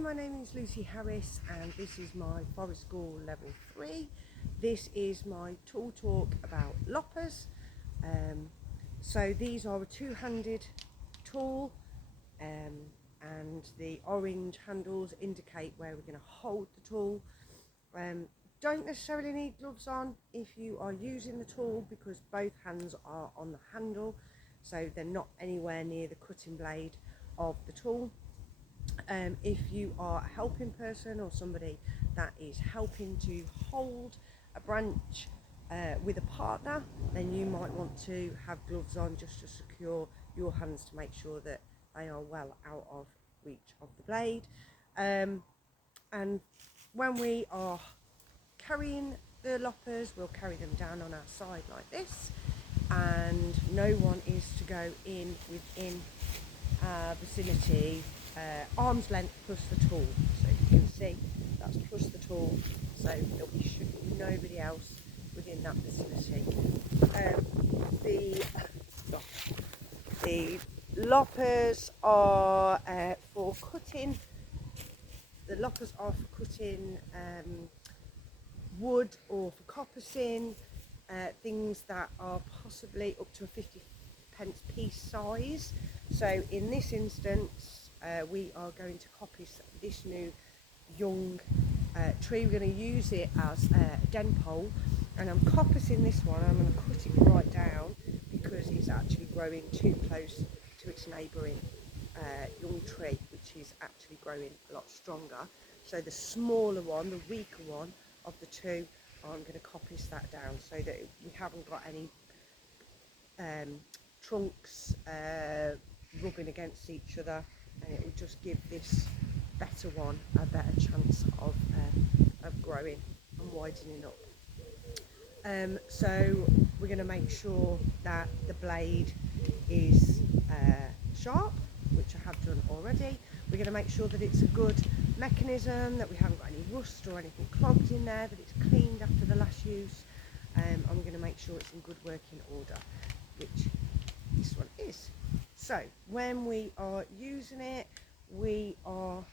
my name is Lucy Harris and this is my Forest School Level 3. This is my tool talk about loppers. So these are a two-handed tool and the orange handles indicate where we're going to hold the tool. Don't necessarily need gloves on if you are using the tool because both hands are on the handle, so they're not anywhere near the cutting blade of the tool. If you are a helping person or somebody that is helping to hold a branch with a partner, then you might want to have gloves on just to secure your hands to make sure that they are well out of reach of the blade. And when we are carrying the loppers, we'll carry them down on our side like this, and no one is to go in within our vicinity, arm's length plus the tool. So you can see that's plus the tool, so there should be nobody else within that vicinity. The loppers are for cutting. The loppers are for cutting wood or for coppicing, things that are possibly up to a 50p piece size. So in this instance, we are going to coppice this new young tree. We're going to use it as a den pole, and I'm coppicing this one. I'm going to cut it right down because it's actually growing too close to its neighbouring young tree, which is actually growing a lot stronger. So the smaller one, the weaker one of the two, I'm going to coppice that down so that we haven't got any trunks rubbing against each other, and it will just give this better one a better chance of growing and widening up. So we're going to make sure that the blade is sharp, which I have done already. We're going to make sure that it's a good mechanism, that we haven't got any rust or anything clogged in there, that it's cleaned after the last use. I'm going to make sure it's in good working order, which this one is. So when we are using it, for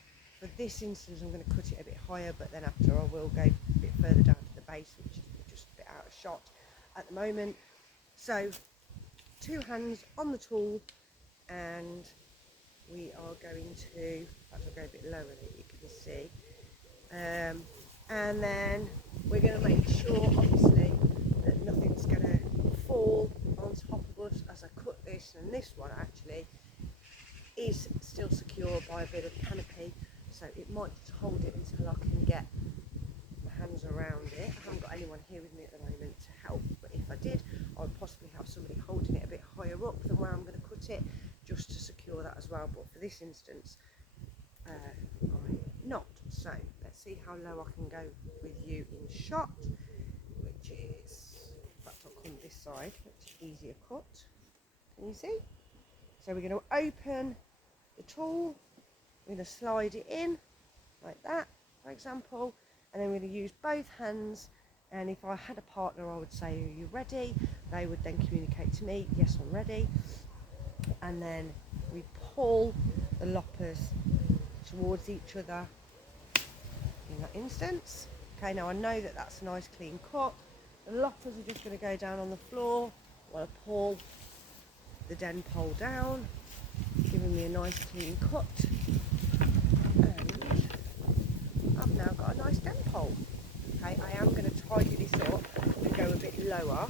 this instance, I'm going to cut it a bit higher, but then after I will go a bit further down to the base, which is just a bit out of shot at the moment. So 2 hands on the tool, and we are going to, I'll go a bit lower that you can see, and then we're going to make sure obviously that nothing's going to fall on top of us as I cut this, and this one actually is still secure by a bit of canopy, so it might just hold it until I can get my hands around it. I haven't got anyone here with me at the moment to help, but if I did, I would possibly have somebody holding it a bit higher up than where I'm going to cut it, just to secure that as well. But for this instance, I'm not. So let's see how low I can go with you in shot, which is, in fact I'll come this side, which is easier cut. Can you see? So we're going to open the tool, we're going to slide it in like that, for example, and then we're going to use both hands. And if I had a partner, I would say, are you ready? They would then communicate to me, yes, I'm ready. And then we pull the loppers towards each other in that instance. Okay, now I know that that's a nice clean cut. The loppers are just going to go down on the floor while I pull the den pole down, giving me a nice clean cut. And I've now got a nice den pole. Okay, I am going to tidy this up and go a bit lower